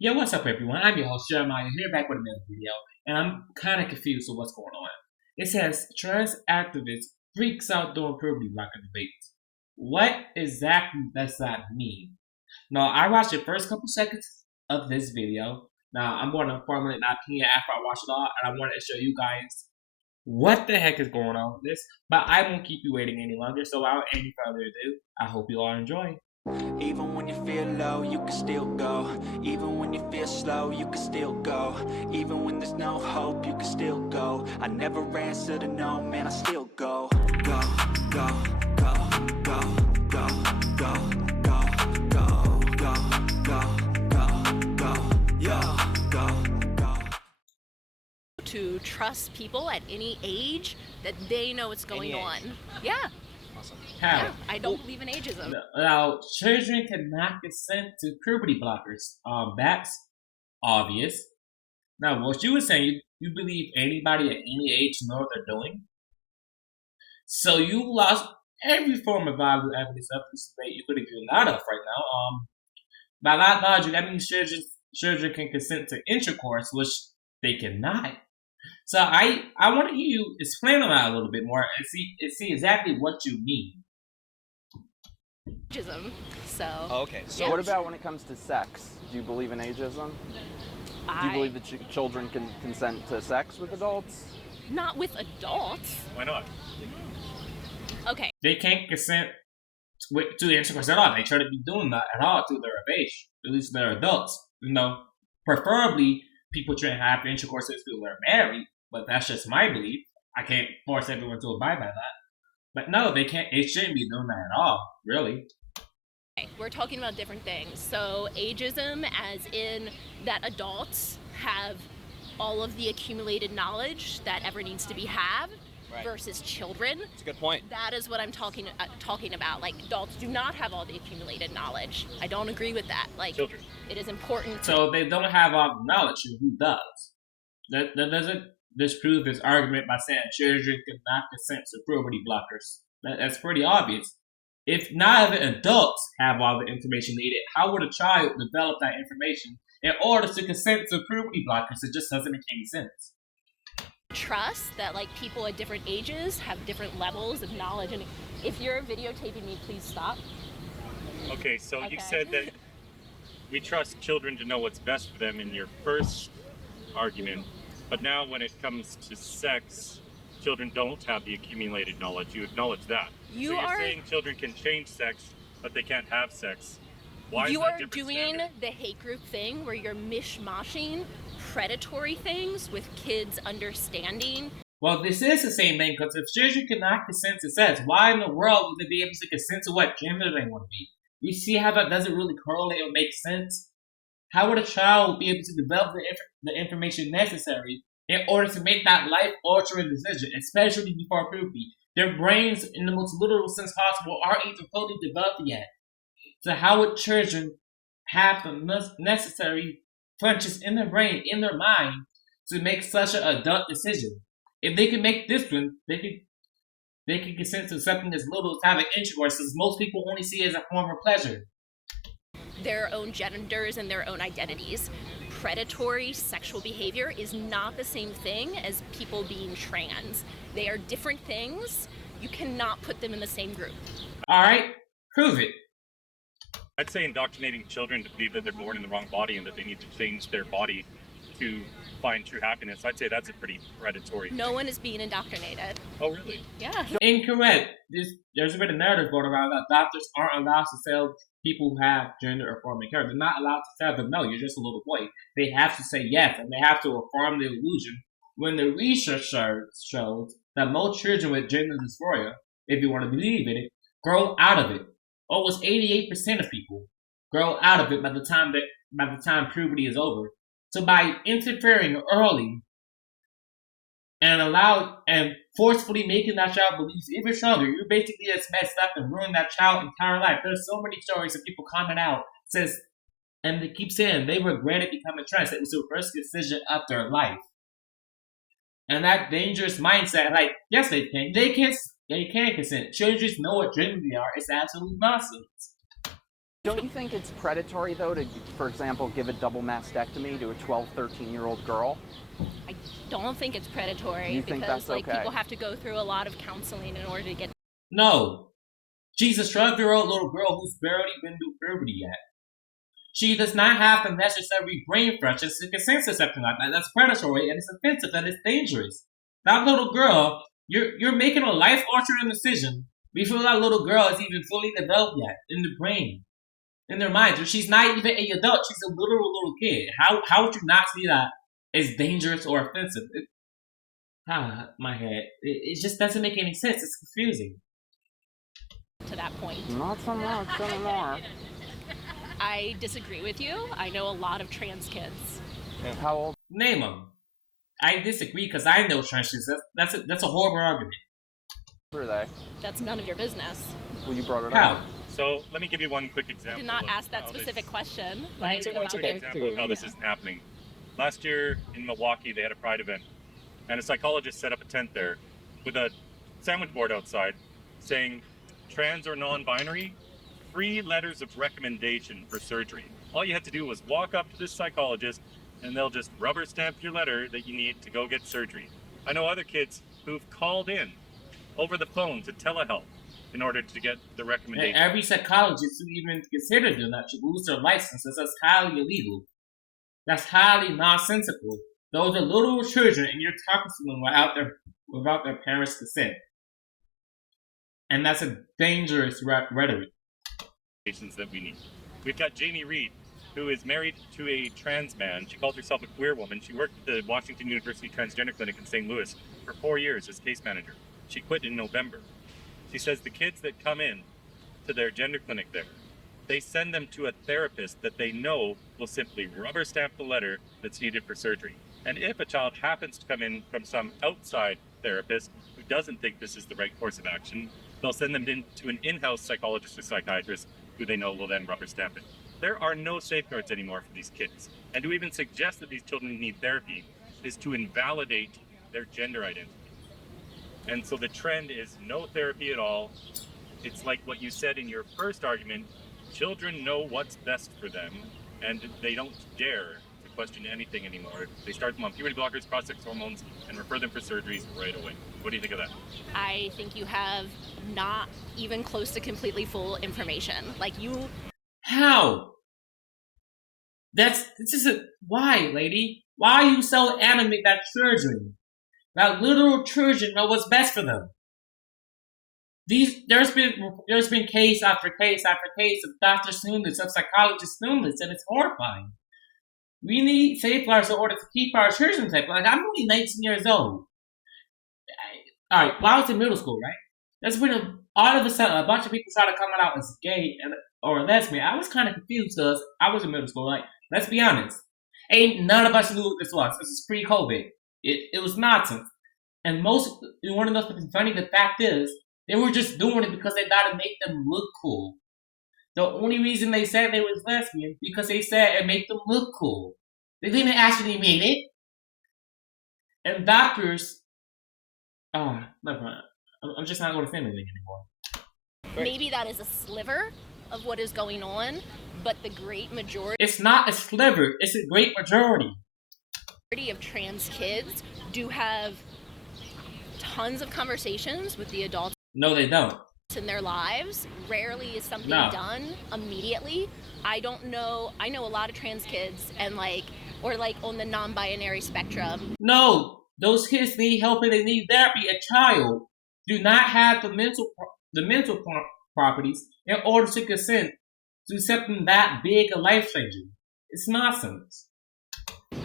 Yo, what's up, everyone? I'm your host, Jeremiah, here back with another video, and I'm kind of confused with what's going on. It says, trans activist freaks out during puberty blocker debates. What exactly does that mean? Now, I watched the first couple seconds of this video. Now, I'm going to formulate my opinion after I watch it all, and I want to show you guys what the heck is going on with this. But I won't keep you waiting any longer, so without any further ado, I hope you all enjoy. Even when you feel low, you can still go. Even when you feel slow, you can still go. Even when there's no hope, you can still go. I never answer to no, man, I still go. Go, go, go, go, go, go, go, go, go, go, go, go, go. To trust people at any age that they know what's going on. Yeah. How? Yeah, I don't believe in ageism. Now, children cannot consent to puberty blockers. That's obvious. Now, what you were saying, you believe anybody at any age knows what they're doing? So you lost every form of valuable evidence up this debate you could have given out of right now. By that logic, that means children can consent to intercourse, which they cannot. So I want to hear you explain on that a little bit more and see exactly what you mean. Ageism. So. Okay. So what about when it comes to sex? Do you believe in ageism? Do you believe that children can consent to sex with adults? Not with adults. Why not? Okay. They can't consent to intercourse at all. They try to be doing that at all till they're of age. At least they're adults. Preferably people try to have intercourse with people that are married. But that's just my belief. I can't force everyone to abide by that. But no, they can't. It shouldn't be doing that at all, really. Okay, we're talking about different things. So ageism, as in that adults have all of the accumulated knowledge that ever needs to be had, right, versus children. That's a good point. That is what I'm talking about. Like, adults do not have all the accumulated knowledge. I don't agree with that. Like, children. It is important. So they don't have all the knowledge. Who does? That doesn't disprove this argument by saying children cannot consent to puberty blockers. That's pretty obvious. If none of the adults have all the information needed, how would a child develop that information in order to consent to puberty blockers? It just doesn't make any sense. Trust that, like, people at different ages have different levels of knowledge. And if you're videotaping me, please stop. Okay, so you said that we trust children to know what's best for them in your first argument. But now when it comes to sex, children don't have the accumulated knowledge. You acknowledge that. You're saying children can change sex, but they can't have sex. Why you is that are doing standard? The hate group thing where you're mishmashing predatory things with kids understanding. Well, this is the same thing, because if children cannot consent to sex, why in the world would they be able to consent to what gender they want to be? You see how that doesn't really correlate or make sense? How would a child be able to develop the information necessary in order to make that life-altering decision, especially before puberty? Their brains, in the most literal sense possible, aren't even fully developed yet. So how would children have the necessary functions in their brain, in their mind, to make such an adult decision? If they can make this one, they can consent to something as little as having intercourse, since most people only see it as a form of pleasure. Their own genders and their own identities. Predatory sexual behavior is not the same thing as people being trans. They are different things. You cannot put them in the same group. Alright, prove it. I'd say indoctrinating children to believe that they're born in the wrong body and that they need to change their body to find true happiness. I'd say that's a pretty predatory No one is being indoctrinated. Oh, really? Yeah. Incorrect. There's been a narrative going around that doctors aren't allowed to tell people who have gender affirming care. They're not allowed to tell them, no, you're just a little boy. They have to say yes, and they have to affirm the illusion. When the research shows that most children with gender dysphoria, if you want to believe in it, grow out of it. Almost 88% of people grow out of it by the time puberty is over. So by interfering early and forcefully making that child believe even stronger, you're basically just messed up and ruined that child's entire life. There's so many stories of people comment out and they keep saying they regretted becoming trans. It was the first decision of their life. And that dangerous mindset, like, yes, they can. They can consent. Children just know what gender they are. It's absolute nonsense. Don't you think it's predatory, though, to, for example, give a double mastectomy to a 12, 13-year-old girl? I don't think it's predatory You think because that's okay? people have to go through a lot of counseling in order to get. No. She's a 12-year-old little girl who's barely been through puberty yet. She does not have the necessary brain freshness to consent to something like that. That's predatory and it's offensive and it's dangerous. That little girl, you're making a life-altering decision before that little girl is even fully developed yet in the brain. In their minds, she's not even an adult. She's a little kid. How would you not see that as dangerous or offensive? My head. It just doesn't make any sense. It's confusing. To that point. Not so much anymore. I disagree with you. I know a lot of trans kids. And how old? Name them. I disagree because I know trans kids. That's a horrible argument. Who are they? That's none of your business. Well, you brought it How? up. So let me give you one quick example. I did not of ask that how specific question. Quick example of how this isn't happening. Last year in Milwaukee, they had a Pride event, and a psychologist set up a tent there with a sandwich board outside saying, trans or non-binary, 3 letters of recommendation for surgery. All you had to do was walk up to this psychologist and they'll just rubber stamp your letter that you need to go get surgery. I know other kids who've called in over the phone to telehealth in order to get the recommendation. And every psychologist who even considers doing that should lose their licenses. That's highly illegal. That's highly nonsensical. Those are little children and you're talking to them without their parents' consent. And that's a dangerous rhetoric. That we need. We've got Jamie Reed, who is married to a trans man. She calls herself a queer woman. She worked at the Washington University Transgender Clinic in St. Louis for 4 years as case manager. She quit in November. She says the kids that come in to their gender clinic there, they send them to a therapist that they know will simply rubber stamp the letter that's needed for surgery. And if a child happens to come in from some outside therapist who doesn't think this is the right course of action, they'll send them to an in-house psychologist or psychiatrist who they know will then rubber stamp it. There are no safeguards anymore for these kids. And to even suggest that these children need therapy is to invalidate their gender identity. And so the trend is no therapy at all. It's like what you said in your first argument, children know what's best for them and they don't dare to question anything anymore. They start them on puberty blockers, cross-sex hormones, and refer them for surgeries right away. What do you think of that? I think you have not even close to completely full information. Like you. How? Why, lady? Why are you so animate that children? That little children know what's best for them. There's been case after case after case of doctors doing this, of psychologists doing this, and it's horrifying. We need safeguards in order to keep our children safe. Like, I'm only 19 years old. Alright, while I was in middle school, right? That's when all of a sudden a bunch of people started coming out as gay or lesbian. I was kind of confused because I was in middle school. Like, let's be honest. None of us knew what this was. This is pre-COVID. It was nonsense. And you want to know something funny? The fact is, they were just doing it because they thought it made them look cool. The only reason they said they was lesbian because they said it made them look cool. They didn't actually mean it. And doctors, never mind. I'm just not going to say anything anymore. Maybe that is a sliver of what is going on, but the great majority. It's not a sliver. It's a great majority. Of trans kids do have tons of conversations with the adults. No, they don't. In their lives. Rarely is something done immediately. I know a lot of trans kids and or on the non-binary spectrum. No, those kids need help and they need therapy. A child do not have the mental properties in order to consent to something that big and life-changing. It's nonsense.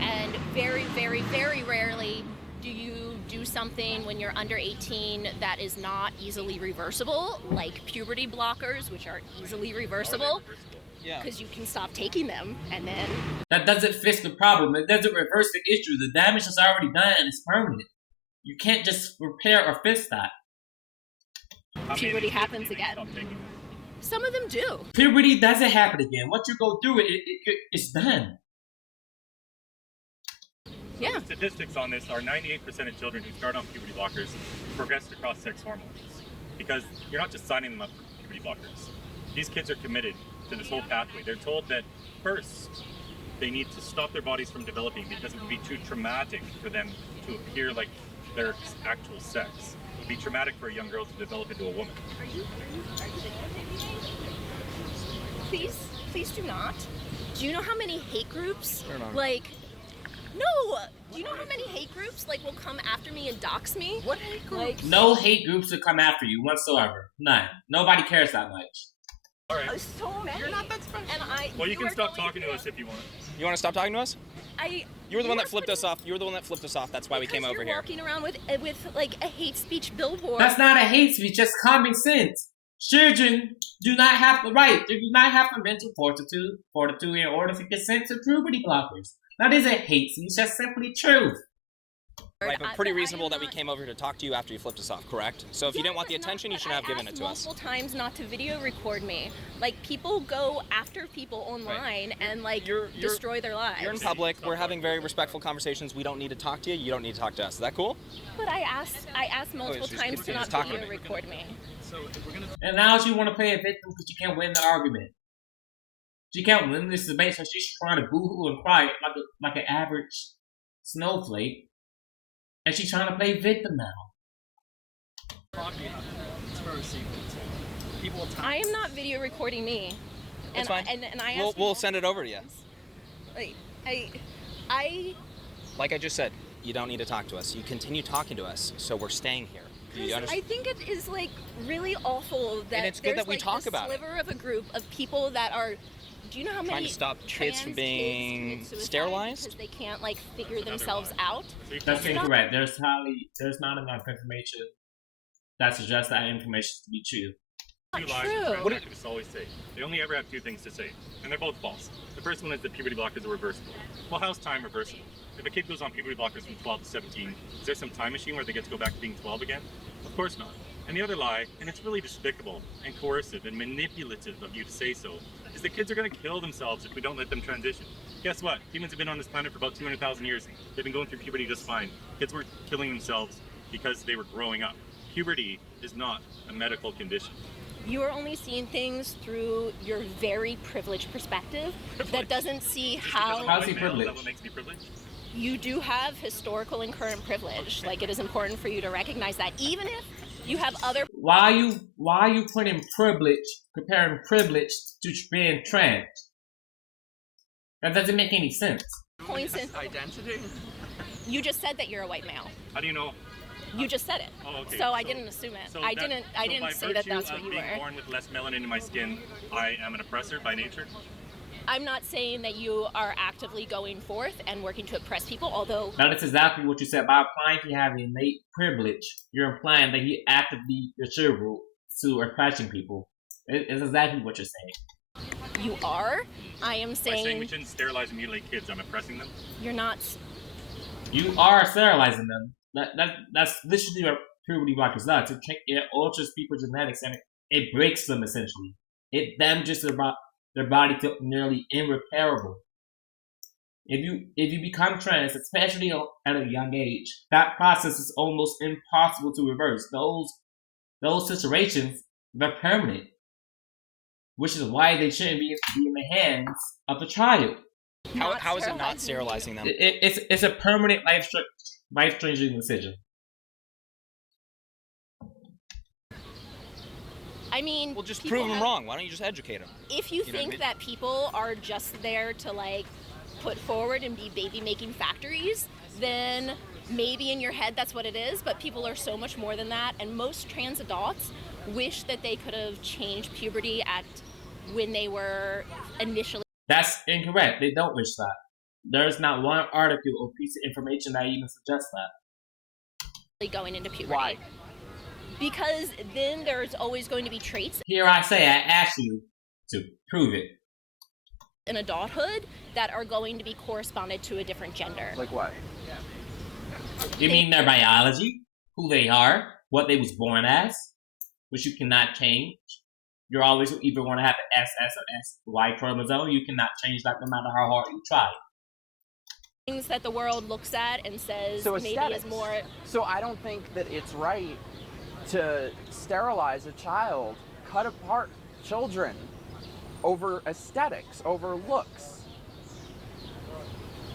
And very, very, very rarely do you do something when you're under 18 that is not easily reversible, like puberty blockers, which are easily reversible, because you can stop taking them, and then... That doesn't fix the problem. It doesn't reverse the issue. The damage is already done and it's permanent. You can't just repair or fix that. Puberty happens again. Some of them do. Puberty doesn't happen again. Once you go through it, it's done. Yeah. The statistics on this are 98% of children who start on puberty blockers progress to cross-sex hormones because you're not just signing them up for puberty blockers. These kids are committed to this whole pathway. They're told that first they need to stop their bodies from developing because it would be too traumatic for them to appear like their actual sex. It would be traumatic for a young girl to develop into a woman. Please do not. Do you know how many hate groups, like, no, do you know how many hate groups, like, will come after me and dox me? What hate groups? No hate groups will come after you whatsoever. None. Nobody cares that much. All right. So many. You're not that special. And well, you can stop talking to us if you want. You want to stop talking to us? You were the one that flipped us off. You were the one that flipped us off. That's why we came over here. You're walking around with like a hate speech billboard. That's not a hate speech. Just common sense. Children do not have the right. They do not have the mental fortitude in order to consent to puberty blockers. That isn't hate speech. That's simply truth. Right, but pretty reasonable that we came over here to talk to you after you flipped us off, correct? So if you didn't want the attention, you shouldn't have given it to us. Multiple times not to video record me. Like, people go after people online and like destroy their lives. You're in public. We're having very respectful conversations. We don't need to talk to you. You don't need to talk to us. Is that cool? But I asked multiple times to not video record me. And now she want to play a victim because she can't win the argument. She can't win this debate, so she's trying to boo-hoo and cry like an average snowflake. And she's trying to play victim now. I am not video recording me. It's fine. And I we'll send it over to you. Like, Like I just said, you don't need to talk to us. You continue talking to us, so we're staying here. I think it is like really awful that and it's good that we talk about it. Sliver of a group of people that are. Do you know how many trying to stop kids from being sterilized because they can't like figure themselves out? That's incorrect. There's not enough information that suggests that information to be true. Two lies what activists always say. They only ever have two things to say, and they're both false. The first one is that puberty blockers are reversible. Well, how's time reversible? If a kid goes on puberty blockers from 12 to 17, is there some time machine where they get to go back to being 12 again? Of course not. And the other lie, and it's really despicable and coercive and manipulative of you to say so, is that kids are going to kill themselves if we don't let them transition. Guess what? Humans have been on this planet for about 200,000 years. They've been going through puberty just fine. Kids were killing themselves because they were growing up. Puberty is not a medical condition. You are only seeing things through your very privileged perspective that doesn't see how... How's he privileged? Is that what makes me privileged? You do have historical and current privilege. Like, it is important for you to recognize that, even if you have other... Why are you putting comparing privilege to being trans? That doesn't make any sense. Points in identity. You just said that you're a white male. How do you know? You just said it. Oh, okay. So I didn't assume it. I didn't say that that's what you were. Being born with less melanin in my skin, I am an oppressor by nature. I'm not saying that you are actively going forth and working to oppress people, although... Now, that's exactly what you said. By implying he has innate privilege, you're implying that he actively contributes to oppressing people. It's exactly what you're saying. You are? I am saying... By saying we shouldn't sterilize and mutilate kids, I'm oppressing them? You're not... You are sterilizing them. That's literally what puberty blockers does. It alters people's genetics and it breaks them, essentially. It damages their body to nearly irreparable. If you become trans, especially at a young age, that process is almost impossible to reverse. Those situations, they're permanent, which is why they shouldn't be in the hands of the child. How is it not sterilizing them? It's a permanent life-changing decision. I mean, well, just prove them wrong. Why don't you just educate them? If you think that people are just there to like put forward and be baby-making factories, then maybe in your head that's what it is. But people are so much more than that, and most trans adults wish that they could have changed puberty at when they were initially. That's incorrect. They don't wish that. There's not one article or piece of information that even suggests that. Going into puberty. Why? Because then there's always going to be traits. Here I say, I ask you to prove it. In adulthood that are going to be corresponded to a different gender. Like what? You mean their biology? Who they are? What they was born as? Which you cannot change. You're always either going to have the SS or Y chromosome. You cannot change that no matter how hard you try. Things that the world looks at and says so maybe is more... So I don't think that it's right to sterilize a child, cut apart children over aesthetics, over looks.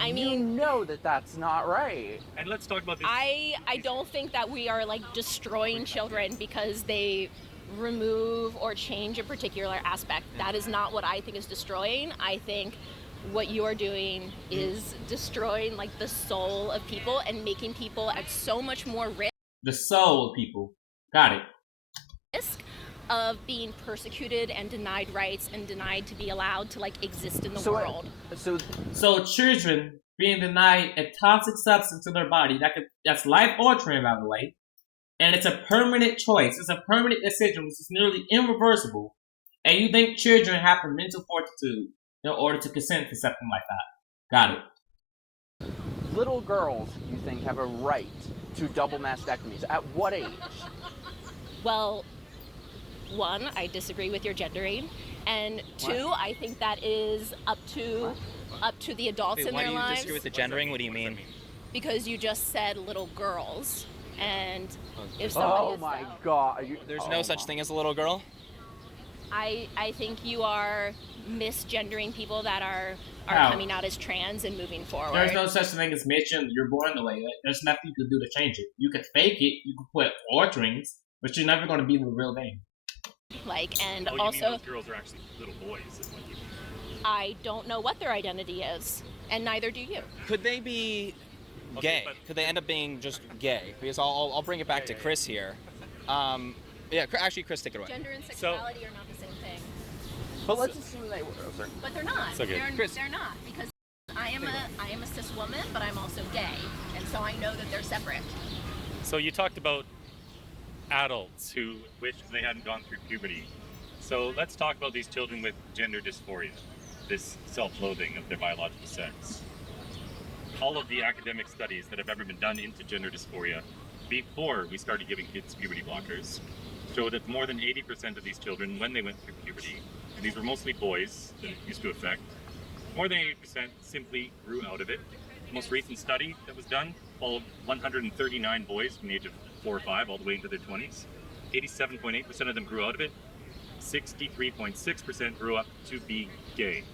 I You mean, know that that's not right. And let's talk about this. I don't think that we are like destroying children because they remove or change a particular aspect. That is not what I think is destroying. I think what you are doing is destroying like the soul of people and making people at so much more The soul of people. Got it. risk of being persecuted and denied rights and denied to be allowed to like exist in the world. So children being denied a toxic substance in their body that's life altering, by the way, and it's a permanent choice. It's a permanent decision, which is nearly irreversible. And you think children have the mental fortitude in order to consent to something like that? Got it. Little girls, you think, have a right to double mastectomies. At what age? Well, one, I disagree with your gendering, and two, I think that is up to the adults in their Why do you lives. disagree with the gendering? What do you mean? Because you just said little girls, and if somebody Oh is my so, God! There's no such thing as a little girl? I think you are misgendering people that are How? coming out as trans and moving forward. There's no such thing as mission. You're born the way. There's nothing you can do to change it. You can fake it. You can put alterings, but you're never going to be the real name. And you mean also, those girls are actually little boys? Is what you mean. I don't know what their identity is, and neither do you. Could they be gay? Could they end up being just gay? Because I'll bring it back to Chris here. Actually, Chris, take it away. Gender and sexuality are not the same thing. But let's assume they were. But they're not. So good. They're not, because I am a cis woman, but I'm also gay, and so I know that they're separate. So you talked about adults who wished they hadn't gone through puberty. So let's talk about these children with gender dysphoria, this self-loathing of their biological sex. All of the academic studies that have ever been done into gender dysphoria before we started giving kids puberty blockers show that more than 80% of these children, when they went through puberty, and these were mostly boys that it used to affect, more than 80% simply grew out of it. The most recent study that was done followed 139 boys from the age of 4 or 5 all the way into their 20s. 87.8% of them grew out of it. 63.6% grew up to be gay.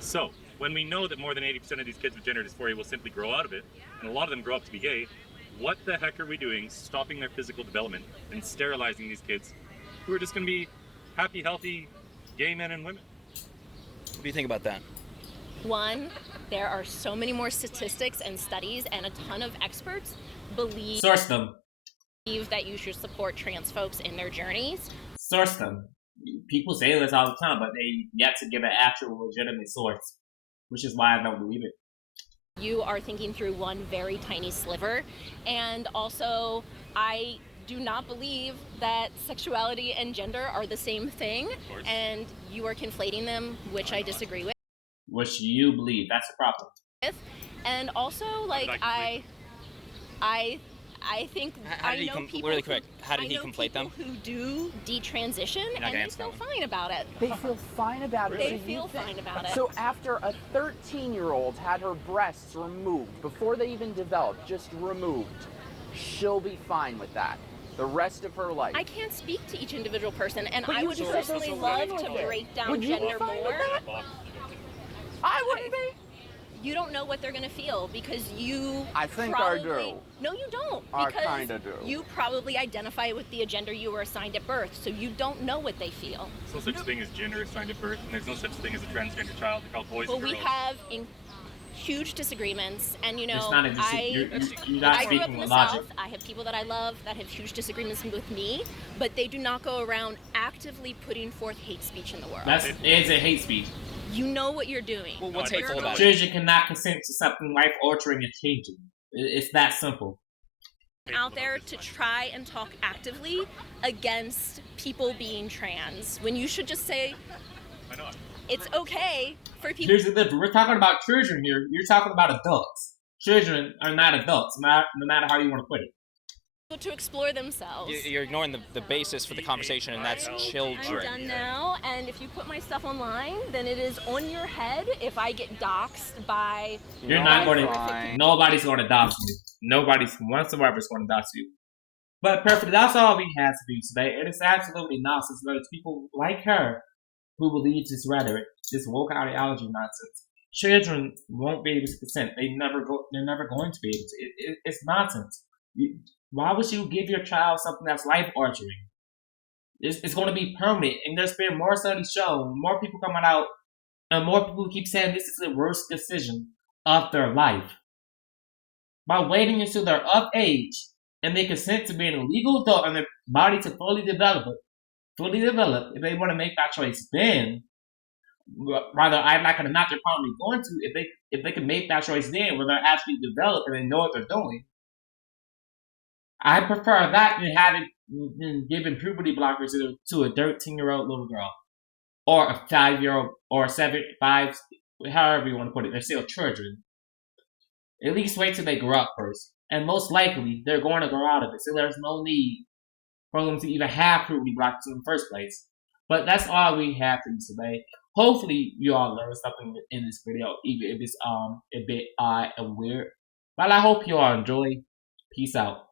So, when we know that more than 80% of these kids with gender dysphoria will simply grow out of it, and a lot of them grow up to be gay, what the heck are we doing stopping their physical development and sterilizing these kids who are just going to be happy, healthy gay men and women? What do you think about that? One, there are so many more statistics and studies, and a ton of experts believe Source them. that you should support trans folks in their journeys. Source them. People say this all the time, but they yet to give an actual legitimate source, which is why I don't believe it. You are thinking through one very tiny sliver, and also I do not believe that sexuality and gender are the same thing, and you are conflating them, which I disagree with. Which you believe. That's the problem. And also, like, I think I know people really quick, how did I he know conflate them? people who do detransition, not and gonna they answer feel that one. fine about it. They feel fine about it. They So you feel think- fine about it. So after a 13-year-old had her breasts removed, before they even developed, just removed, she'll be fine with that the rest of her life. I can't speak to each individual person, and But I you would just personally said love they're to fine with break it. down Would you be gender fine with more. that? I wouldn't be. You don't know what they're going to feel because you I think probably, I do. No, you don't. I Because kinda do. You probably identify with the gender you were assigned at birth, so you don't know what they feel. There's no such thing as gender assigned at birth, and there's no such thing as a transgender child. They're called boys Well, and we girls. have huge disagreements, and you know, It's not a you're not I grew up speaking in the with logic. South. I have people that I love that have huge disagreements with me, but they do not go around actively putting forth hate speech in the world. That's it's a hate speech. You know what you're doing. Well, what's No, I hateful don't. about it? Children cannot consent to something life altering and changing. It's that simple. Out there to try and talk actively against people being trans when you should just say I know. it's okay for people. Here's the difference. We're talking about children here. You're talking about adults. Children are not adults, no matter how you want to put it. To explore themselves. You're ignoring the basis for the conversation, and that's I'm children. done now, and if you put my stuff online, then it is on your head if I get doxxed by. You're No, not going to. fine. Nobody's going to dox you. Nobody's whatsoever is going to dox you. But perfect. That's all we have to do today. It is absolutely nonsense. There's people like her who believes this rhetoric, this woke ideology nonsense. Children won't be able to consent. They're never going to be able to. It's nonsense. Why would you give your child something that's life altering? It's going to be permanent, and there's been more studies show, more people coming out, and more people keep saying this is the worst decision of their life. By waiting until they're of age and they consent to being a legal adult and their body to fully develop, if they want to make that choice, then rather I'm not going to not they're probably going to if they can make that choice then where they're actually developed and they know what they're doing. I prefer that than giving puberty blockers to a 13-year-old little girl or a 5-year-old or 5, however you want to put it. They're still children. At least wait till they grow up first. And most likely, they're going to grow out of it. So there's no need for them to even have puberty blockers in the first place. But that's all we have for you today. Hopefully, you all learned something in this video, even if it's a bit odd and weird. But I hope you all enjoy. Peace out.